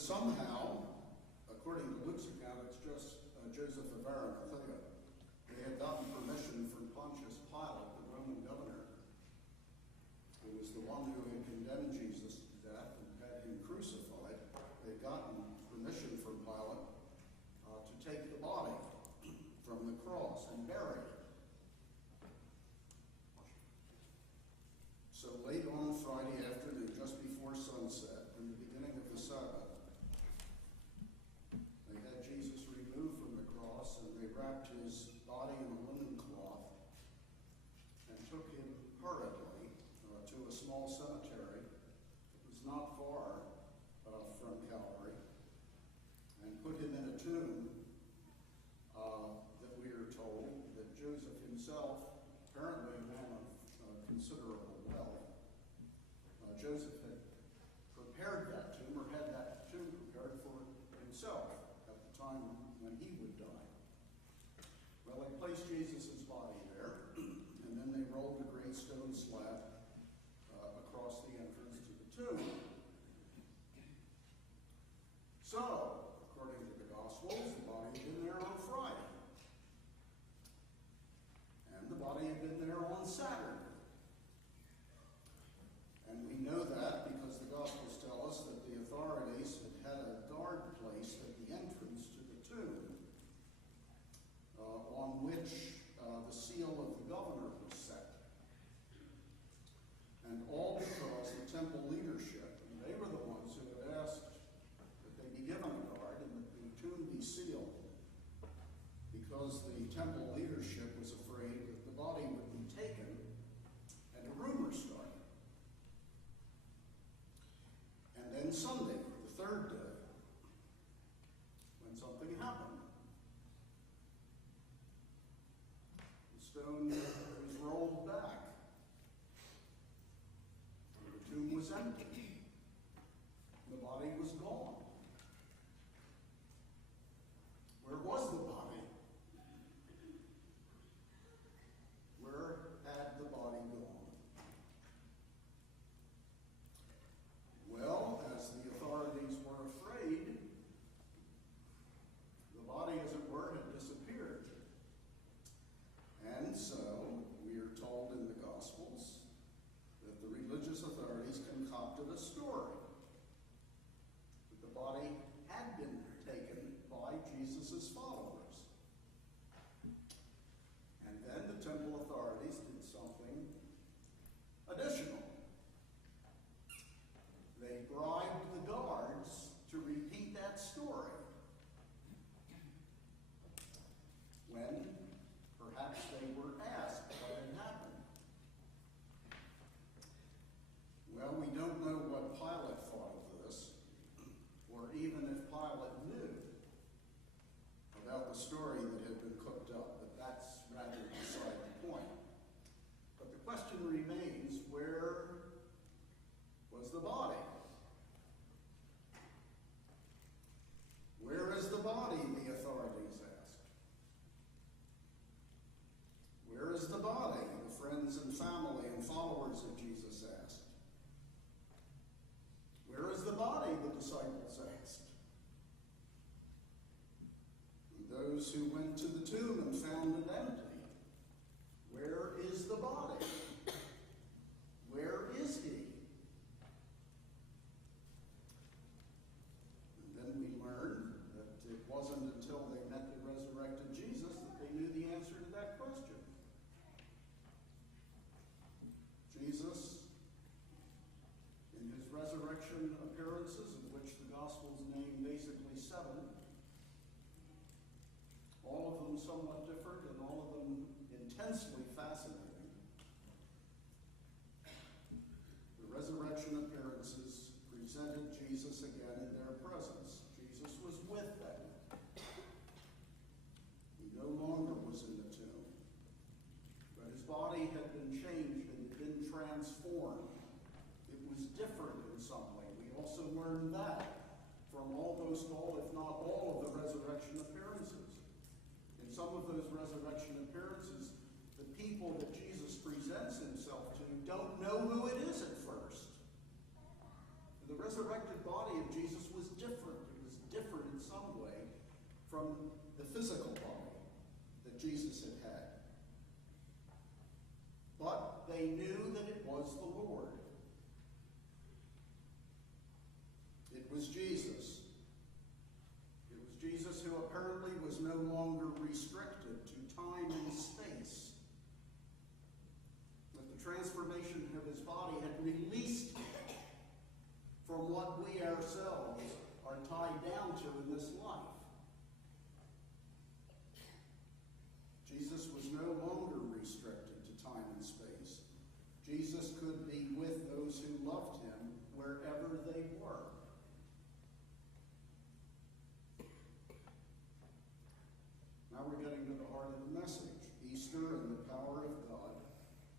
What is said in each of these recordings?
somehow, according to Luke's account, it's just Joseph of Arimathea. They had gotten permission from Pontius Pilate, the Roman governor, who was the one who had condemned Jesus to death and had him crucified. They'd gotten permission from Pilate to take the body from the cross and bury it. So late on Friday afternoon, just before sunset, in the beginning of the Sabbath, they had Jesus removed from the cross, and they wrapped his body in a linen cloth and took him hurriedly to a small cemetery. It was not far from Calvary, and put him in a tomb that we are told that Joseph himself, apparently a man of considerable wealth, Joseph had prepared that tomb, or had that tomb prepared for himself at the time when he would die. Well, they placed Jesus' body there, and then they rolled a great stone slab across the entrance to the tomb. So, according to the Gospels, the body had been there on Friday. And the body had been there on Saturday. And we know that because the Gospels tell us that the authorities had a guard placed at the entrance to the tomb on which the seal of the governor was set. And all because the temple leadership, and they were the ones who had asked that they be given a guard and that the tomb be sealed, because the temple leadership was afraid that the body would be taken, and a rumor started. And then Sunday, the third day, when something happened. The stone was rolled back. The tomb was empty. The body was gone. Where was the body? Where had the body gone? Well, as the authorities were afraid, the body, as it were, had disappeared. And so, we are told in the Gospels that the religious authorities concocted a story that the body had been taken by Jesus' followers. And then the temple authorities did something additional. They bribed the guards to repeat that story when perhaps they were asked what had happened. Well, we don't know what Pilate thought of this, or even if Pilate knew about the story that had been cooked up, but that's rather beside the point. But the question remains, where was the body? Where is the body, the authorities asked. Where is the body, the friends and family and followers of Jesus asked. Where is the body, the disciples asked. And those who went to the tomb and found it empty. Where is the body? Where is he? And then we learn that it wasn't until they met the resurrected Jesus that they knew the answer to that question. Jesus, in his resurrection appearances, of which the Gospels name basically 7, all of them somewhat different and all of them intensely fascinating. The resurrection appearances presented Jesus again in their presence. Jesus was with them. He no longer was in the tomb, but his body had been changed and had been transformed. It was different in some way. We also learned that from almost all, if not all, of the resurrection appearances. In some of those resurrection appearances, the people that Jesus presents himself to don't know who it is at first. The resurrected body of Jesus was different they knew that it was the Lord. It was Jesus. It was Jesus who apparently was no longer restricted to time and space. That the transformation of his body had released him from what we ourselves are tied down to in this life. Jesus was no longer restricted to time and space. Jesus could be with those who loved him wherever they were. Now we're getting to the heart of the message. Easter and the power of God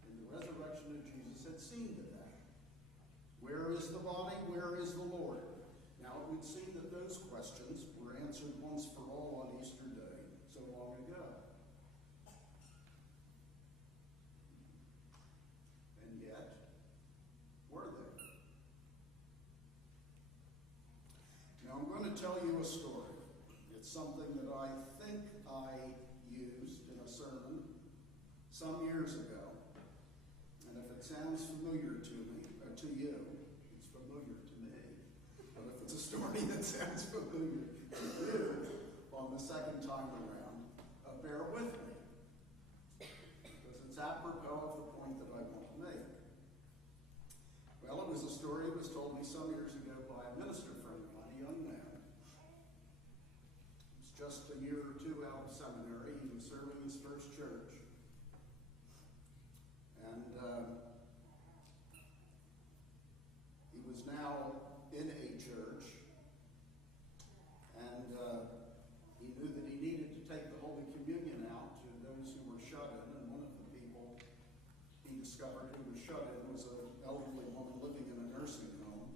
and the resurrection of Jesus had seen to that. Where is the body? Where is the Lord? Now it would seem that those questions were answered once for all on Easter Day, so long ago. And yet, were they? Now I'm going to tell you a story. It's something that I think I used in a sermon some years ago. And if it sounds familiar to me, or to you, it's familiar to me. But if it's a story that sounds familiar to you on the second time around, bear with me. Because it's apropos of the point that I want to make. Well, it was a story that was told me some years ago by a minister friend of mine, a young man. He was just a year or two out of seminary. He was serving his first church. And he was now in a church. And he knew that he needed to take the Holy Communion out to those who were shut in. And one of the people he discovered who was shut in was an elderly woman living in a nursing home.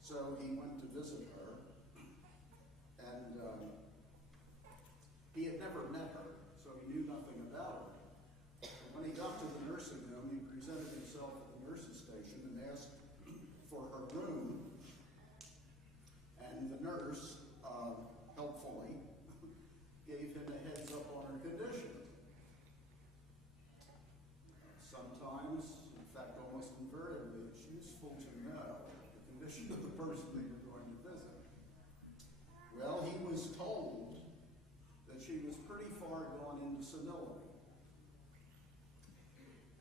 So he went to visit her. And he had never met her, so he knew nothing about her. And when he got to the nursing home, he presented himself at the nurse's station and asked for her room. And the nurse, helpfully, gave him a heads up on her condition. Sometimes, in fact almost invariably, it's useful to know the condition of the person that you're going to visit. Well, he was told that she was pretty far gone into senility.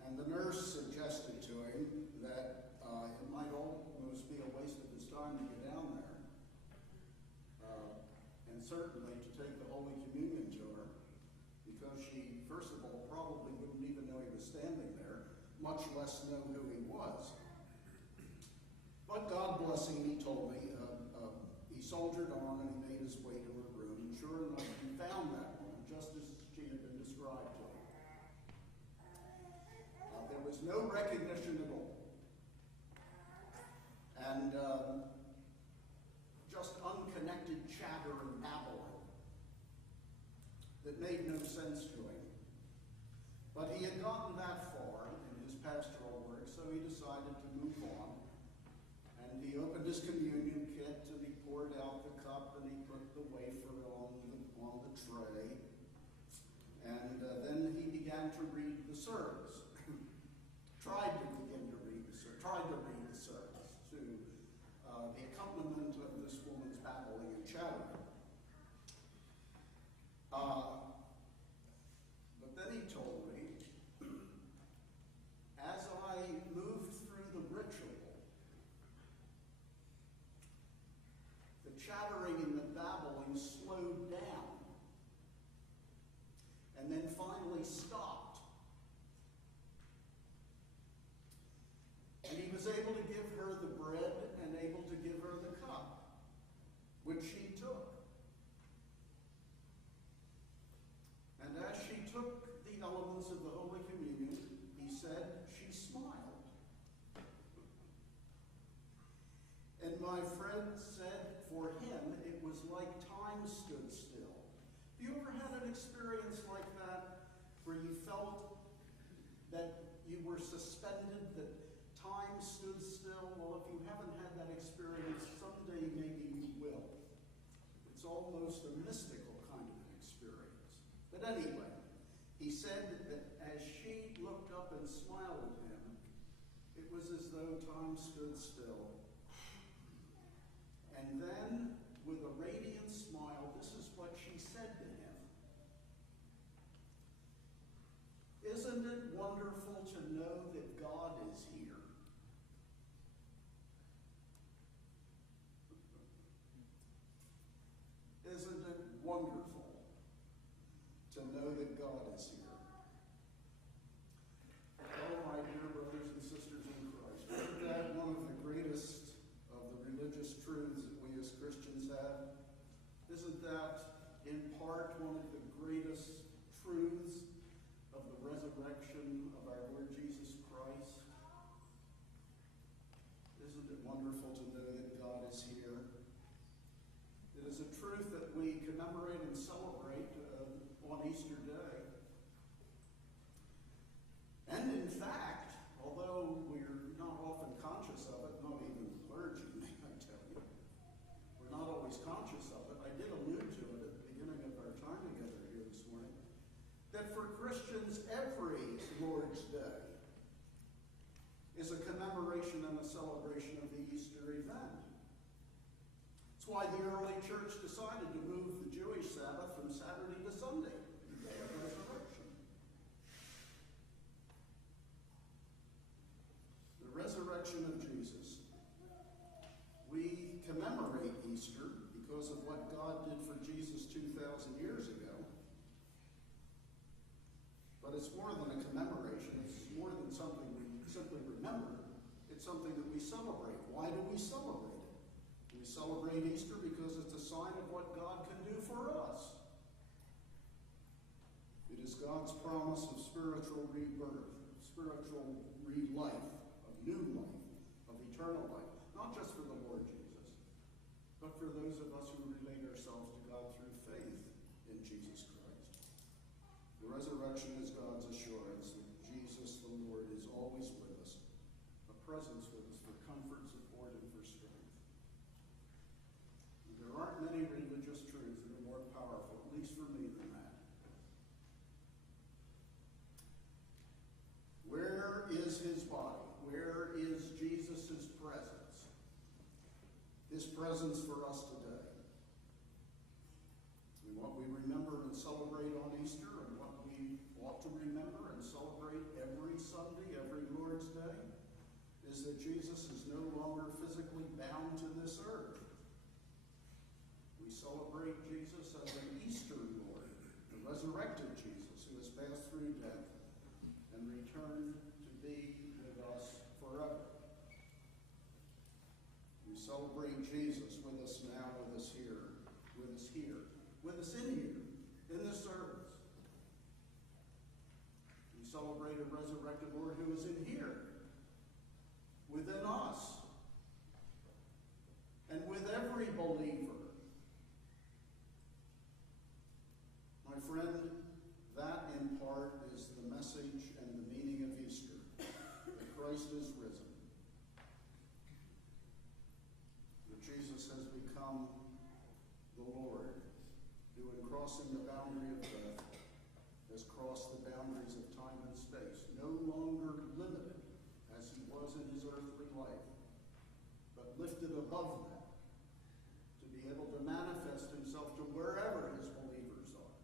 And the nurse suggested to him that it might almost be a waste of his time to get down there. And certainly to take the Holy Communion to her, because she, first of all, probably wouldn't even know he was standing there, much less know who he was. But God bless him, he told me, he soldiered on and he made his way to her room. And sure enough, he found that woman just as she had been described to him. There was no recognition at all. And just unconnected chatter and babbling that made no sense to him. But he had gotten that far in his pastoral work, so he decided to move on. And he opened his communion kit and he poured out the cup and he put the wafer on the tray. And then he began to read the service. Tried to read the service to the accompaniment of this woman's babbling and chattering. But then he told me, as I moved through the ritual, the chattering and the babbling slowed down and then finally stopped. And he was able to give her the bread and able to give her the cup, which she took. And as she took the elements of the Holy Communion, he said she smiled. And my friend said for him, it was like time stood still. Have you ever had an experience like that where you felt that you were suspended, that time stood still? Well, if you haven't had that experience, someday maybe you will. It's almost a mystical kind of an experience. But anyway, he said that as she looked up and smiled at him, was as though time stood still. And then, with a radiant smile, this is what she said to him. Isn't it wonderful to know that God is here? Isn't it wonderful to know that God is here? Oh, my dear brothers and sisters in Christ, isn't that one of the greatest of the religious truths that we as Christians have? Isn't that, in part, one of the greatest truths of the resurrection of our Lord Jesus Christ? Isn't it wonderful to know that God is here? It is a truth that we commemorate and celebrate on Easter Day. And in fact, although we're not often conscious of it, not even clergy, may I tell you, we're not always conscious of it. I did allude to it at the beginning of our time together here this morning, that for Christians, every Lord's Day is a commemoration and a celebration of the Easter event. That's why the early church decided to move the Jewish Sabbath from Saturday to Sunday, the day of resurrection. The resurrection of Jesus. We commemorate Easter because of what God did for Jesus 2,000 years ago. But it's more than a commemoration. It's more than something we simply remember. It's something that we celebrate. Why do we celebrate it? We celebrate Easter because it's a sign of what God can do for us. It is God's promise of spiritual rebirth, spiritual re-life, of new life, of eternal life. Not just for the Lord Jesus, but for those of us who relate ourselves to God through faith in Jesus Christ. The resurrection is God's assurance that Jesus the Lord is always with us, a presence with us for comfort, support, and for strength. And there aren't many religious truths that are more powerful, at least for me, than that. Where is his body? Where is Jesus' presence? His presence for us today. And what we remember and celebrate on Easter, and what we ought to remember and celebrate every Sunday, every Lord's Day, is that Jesus is no longer physically bound to this earth. We celebrate Jesus as an Easter Lord, the resurrected Jesus who has passed through death and returned to be with us forever. We celebrate Jesus with us now, with us here, with us here, with us in here, in this service. We celebrate a resurrected Lord who is in here, within us, and with every believer. My friend, that in part is the message and the meaning of Easter, that Christ is risen, that Jesus has become the Lord, who in crossing the boundary of death has crossed the boundaries of time and space, no longer limited as he was in his earthly life, but lifted above that to be able to manifest himself to wherever his believers are,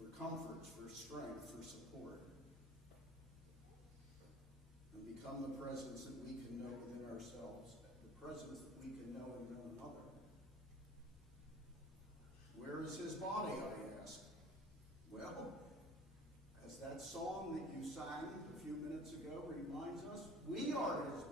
for comforts, for strength, for support, and become the presence that we can know within ourselves, the presence that we can know in one another. Where is his body, I ask? Well, as that song that you sang a few minutes ago reminds us, we are his